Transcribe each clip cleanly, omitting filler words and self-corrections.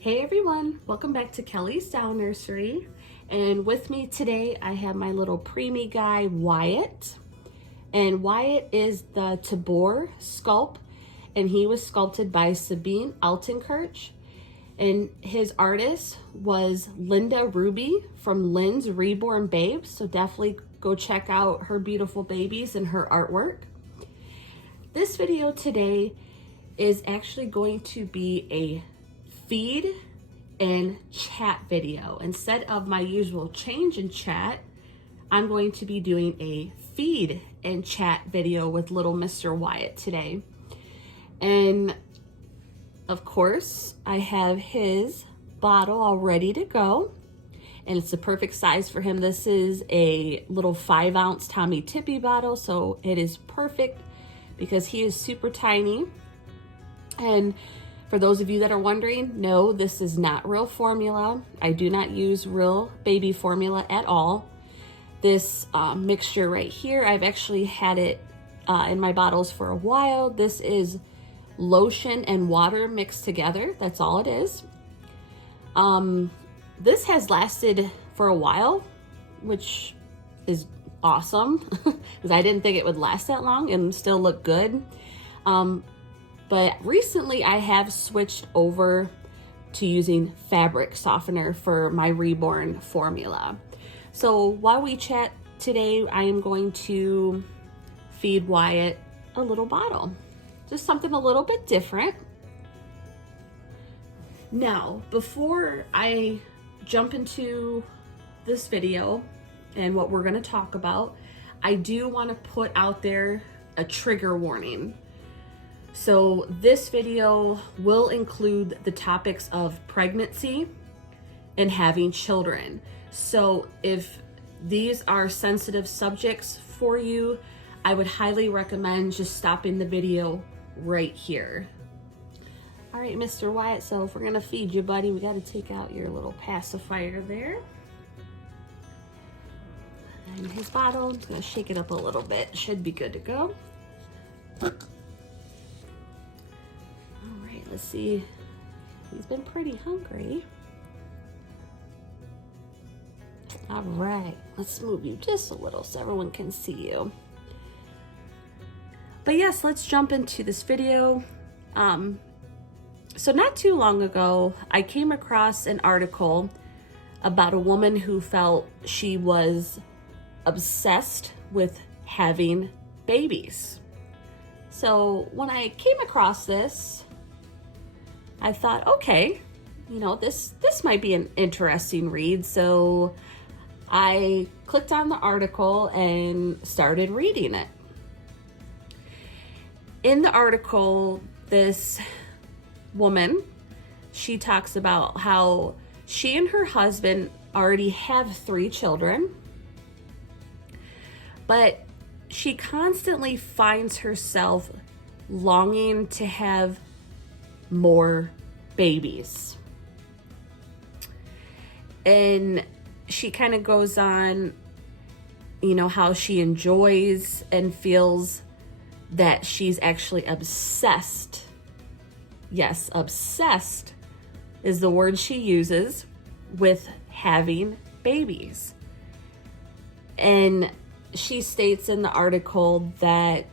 Hey everyone, welcome back to Kelly's Down Nursery. And with me today, I have my little preemie guy, Wyatt. And Wyatt is the Tabor sculpt, and he was sculpted by Sabine Altenkirch. And his artist was Linda Ruby from Lynn's Reborn Babes. So definitely go check out her beautiful babies and her artwork. This video today is actually going to be a feed and chat video. Instead of my usual change in chat, I'm going to be doing a feed and chat video with little Mr. Wyatt today. And of course, I have his bottle all ready to go, and it's the perfect size for him. This is a little 5-ounce Tommy Tippy bottle, so it is perfect because he is super tiny. And for those of you that are wondering, no, this is not real formula. I do not use real baby formula at all. This mixture right here, I've actually had it in my bottles for a while. This is lotion and water mixed together. That's all it is. This has lasted for a while, which is awesome because I didn't think it would last that long and still look good. But recently I have switched over to using fabric softener for my Reborn formula. So while we chat today, I am going to feed Wyatt a little bottle. Just something a little bit different. Now, before I jump into this video and what we're gonna talk about, I do wanna put out there a trigger warning. So this video will include the topics of pregnancy and having children. So if these are sensitive subjects for you, I would highly recommend just stopping the video right here. All right, Mr. Wyatt, so if we're gonna feed you, buddy, we gotta take out your little pacifier there. And his bottle, I'm gonna shake it up a little bit. Should be good to go. Let's see, he's been pretty hungry. All right, let's move you just a little so everyone can see you. But yes, let's jump into this video. So not too long ago, I came across an article about a woman who felt she was obsessed with having babies. So when I came across this, I thought, okay, this might be an interesting read. So I clicked on the article and started reading it. In the article, this woman, she talks about how she and her husband already have 3 children, but she constantly finds herself longing to have more babies. And she kind of goes on, how she enjoys and feels that she's actually obsessed. Yes, obsessed is the word she uses with having babies. And she states in the article that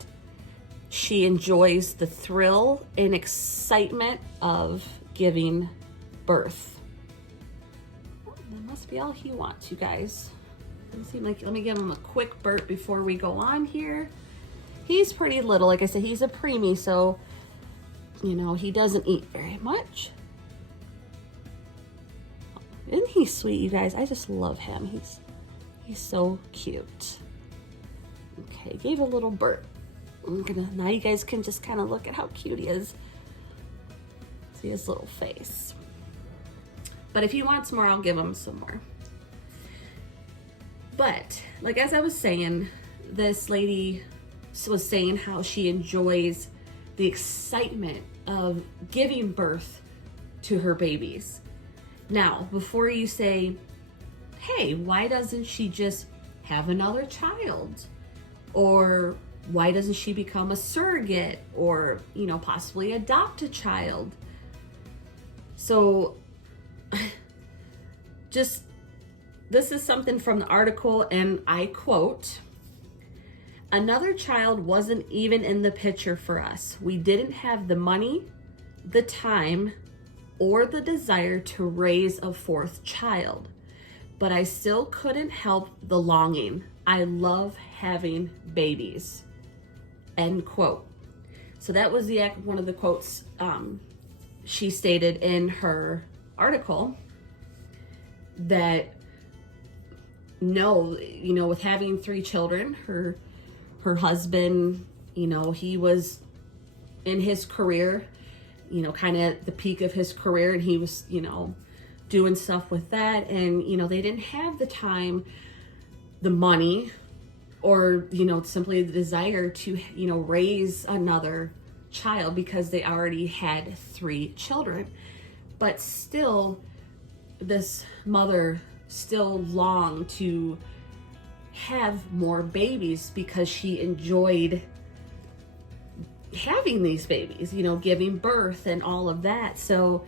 she enjoys the thrill and excitement of giving birth. That must be all he wants, you guys. Let me give him a quick burp before we go on here. He's pretty little. Like I said, he's a preemie, so, he doesn't eat very much. Isn't he sweet, you guys? I just love him. He's so cute. Okay, gave a little burp. Now you guys can just kind of look at how cute he is. See his little face. But if he wants more, I'll give him some more. But, like as I was saying, this lady was saying how she enjoys the excitement of giving birth to her babies. Now, before you say, hey, why doesn't she just have another child? Or why doesn't she become a surrogate or, possibly adopt a child? So this is something from the article, and I quote, "Another child wasn't even in the picture for us. We didn't have the money, the time, or the desire to raise a fourth child. But I still couldn't help the longing. I love having babies." End quote. So that was one of the quotes she stated in her article, that no, with having 3 children, her husband, he was in his career, kind of the peak of his career, and he was, doing stuff with that, and they didn't have the time, the money, or simply the desire to raise another child, because they already had 3 children. But still, this mother still longed to have more babies because she enjoyed having these babies, giving birth and all of that. So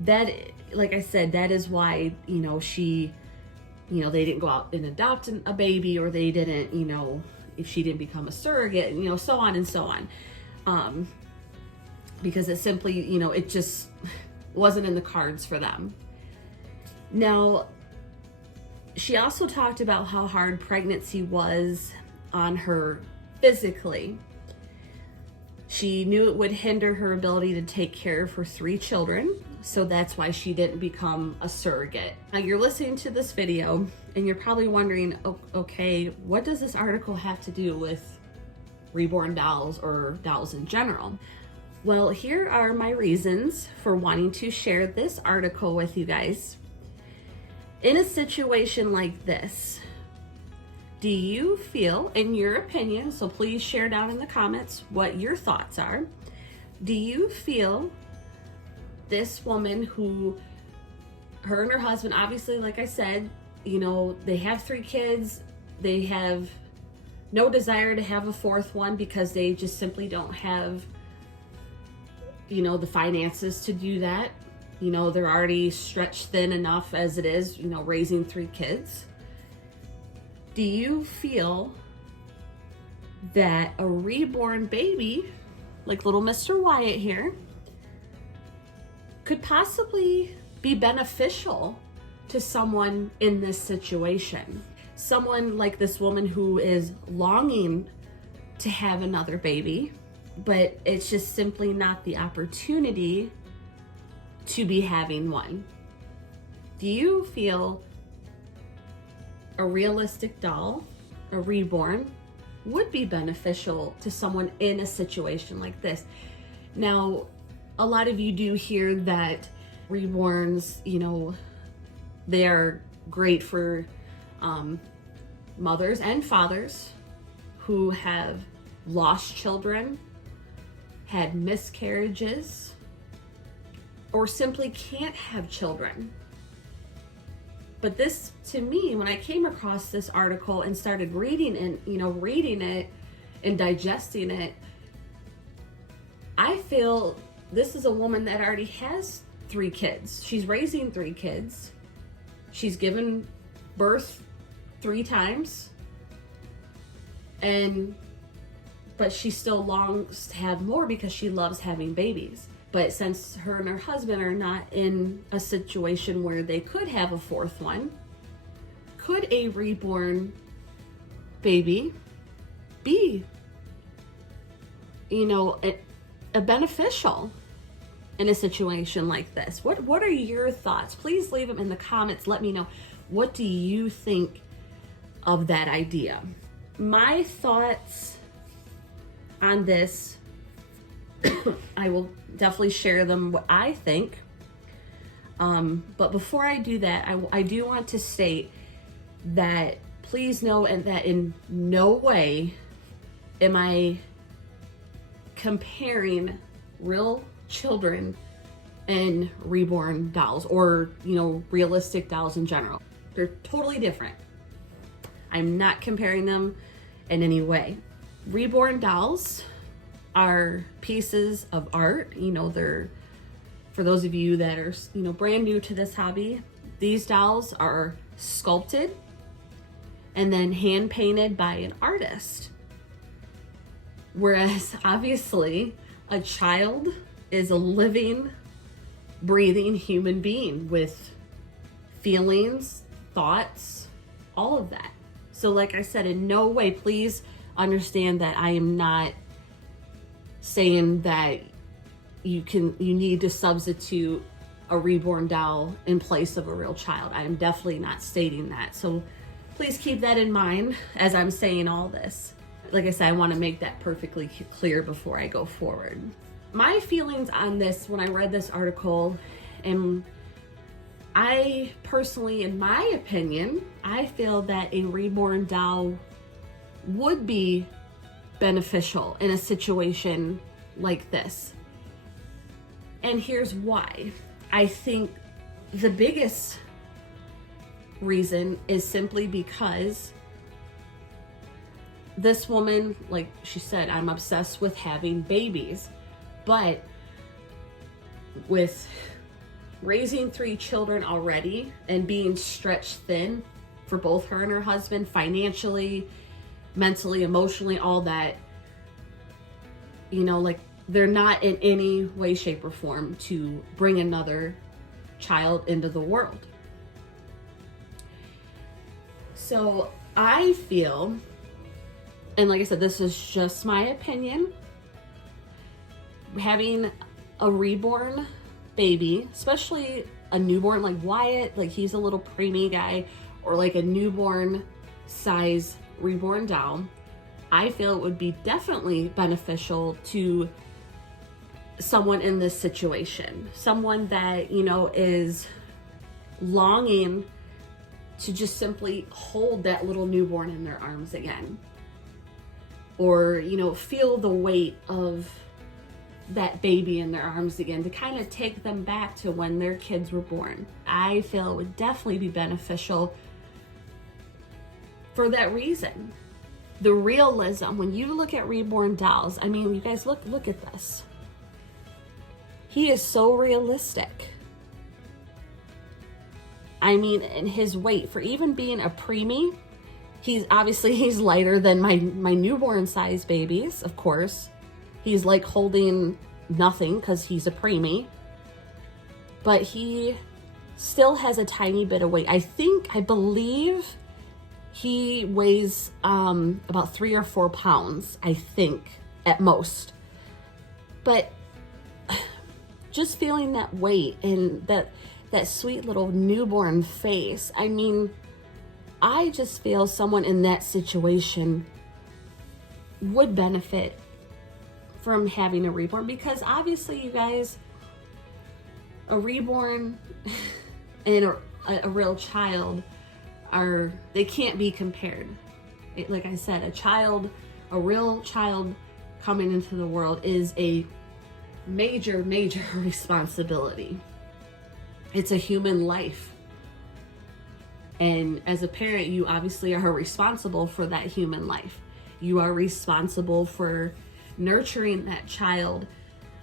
that, like I said, that is why, she, they didn't go out and adopt a baby, or they didn't, if she didn't become a surrogate, so on and so on. Because it simply, it just wasn't in the cards for them. Now, she also talked about how hard pregnancy was on her physically. She knew it would hinder her ability to take care of her 3 children, so that's why she didn't become a surrogate. Now, you're listening to this video and you're probably wondering, okay, what does this article have to do with reborn dolls or dolls in general? Well, here are my reasons for wanting to share this article with you guys. In a situation like this, do you feel, in your opinion, so please share down in the comments what your thoughts are, do you feel this woman who, her and her husband, obviously, like I said, they have 3 kids, they have no desire to have a 4th one because they just simply don't have, the finances to do that. They're already stretched thin enough as it is, raising 3 kids. Do you feel that a reborn baby, like little Mr. Wyatt here, could possibly be beneficial to someone in this situation? Someone like this woman who is longing to have another baby, but it's just simply not the opportunity to be having one. Do you feel a realistic doll, a reborn, would be beneficial to someone in a situation like this? Now, a lot of you do hear that reborns, they are great for mothers and fathers who have lost children, had miscarriages, or simply can't have children. But this, to me, when I came across this article and started reading it and digesting it, I feel this is a woman that already has 3 kids. She's raising 3 kids. She's given birth 3 times. But she still longs to have more because she loves having babies. But since her and her husband are not in a situation where they could have a 4th one, could a reborn baby be, a beneficial in a situation like this? What are your thoughts? Please leave them in the comments. Let me know. What do you think of that idea? My thoughts on this, I will definitely share them what I think. But before I do that, I do want to state that please know and that in no way am I comparing real children and reborn dolls or, realistic dolls in general. They're totally different. I'm not comparing them in any way. Reborn dolls are pieces of art. They're, for those of you that are, brand new to this hobby, These dolls are sculpted and then hand painted by an artist. Whereas obviously a child is a living, breathing human being with feelings, thoughts, all of that. So like I said, in no way, please understand that I am not saying that you need to substitute a reborn doll in place of a real child. I am definitely not stating that. So please keep that in mind as I'm saying all this. Like I said, I want to make that perfectly clear before I go forward. My feelings on this when I read this article, and I personally, in my opinion, I feel that a reborn doll would be beneficial in a situation like this. And here's why. I think the biggest reason is simply because this woman, like she said, I'm obsessed with having babies, but with raising 3 children already and being stretched thin for both her and her husband, financially, mentally, emotionally, all that, you know, like they're not in any way, shape, or form to bring another child into the world. So I feel, and like I said, this is just my opinion, having a reborn baby, especially a newborn like Wyatt, like he's a little preemie guy, or like a newborn size reborn doll, I feel it would be definitely beneficial to someone in this situation, someone that, you know, is longing to just simply hold that little newborn in their arms again, or, you know, feel the weight of that baby in their arms again, to kind of take them back to when their kids were born. I feel it would definitely be beneficial for that reason. The realism, when you look at reborn dolls, I mean, you guys look at this. He is so realistic. I mean, and his weight, for even being a preemie, he's lighter than my newborn size babies, of course. He's like holding nothing because he's a preemie, but he still has a tiny bit of weight. I believe he weighs about 3 or 4 pounds, I think, at most. But just feeling that weight and that sweet little newborn face, I mean, I just feel someone in that situation would benefit from having a reborn, because obviously, you guys, a reborn and a real child they can't be compared. Like I said, a real child coming into the world is a major responsibility. It's a human life. And as a parent, you obviously are responsible for that human life. You are responsible for nurturing that child,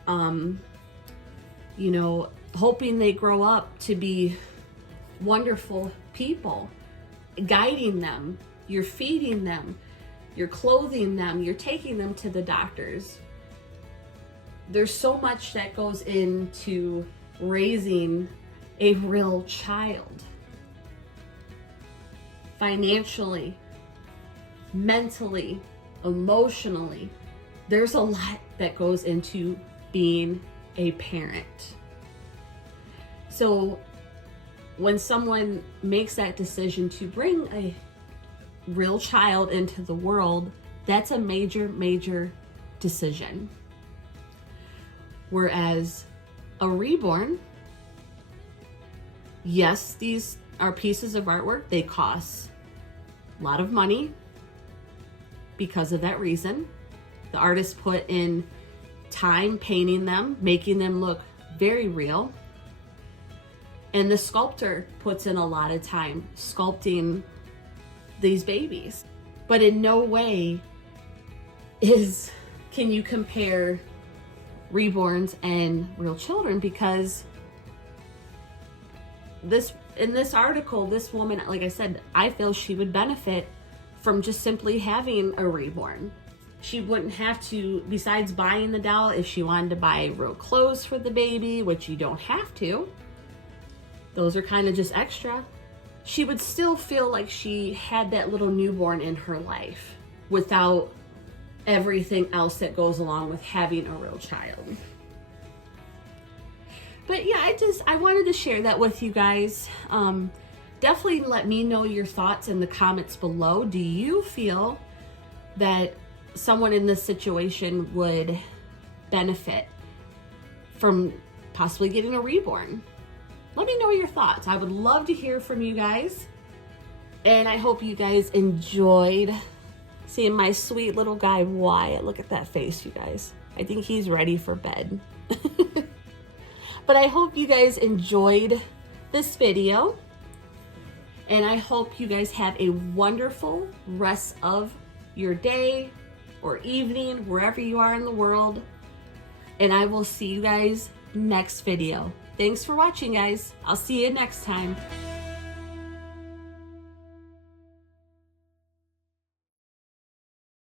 you know, hoping they grow up to be wonderful people, guiding them. You're feeding them, you're clothing them, you're taking them to the doctors. There's so much that goes into raising a real child. Financially, mentally, emotionally, there's a lot that goes into being a parent. So when someone makes that decision to bring a real child into the world, that's a major decision. Whereas a reborn, yes, these are pieces of artwork. They cost a lot of money because of that reason. The artist put in time painting them, making them look very real. And the sculptor puts in a lot of time sculpting these babies. But in no way can you compare reborns and real children, because this in this article, this woman, like I said, I feel she would benefit from just simply having a reborn. She wouldn't have to, besides buying the doll, if she wanted to buy real clothes for the baby, which you don't have to, those are kind of just extra. She would still feel like she had that little newborn in her life without everything else that goes along with having a real child. But yeah, I wanted to share that with you guys. Definitely let me know your thoughts in the comments below. Do you feel that someone in this situation would benefit from possibly getting a reborn? Let me know your thoughts. I would love to hear from you guys. And I hope you guys enjoyed seeing my sweet little guy, Wyatt. Look at that face, you guys. I think he's ready for bed. But I hope you guys enjoyed this video. And I hope you guys have a wonderful rest of your day or evening, wherever you are in the world. And I will see you guys next video. Thanks for watching, guys. I'll see you next time.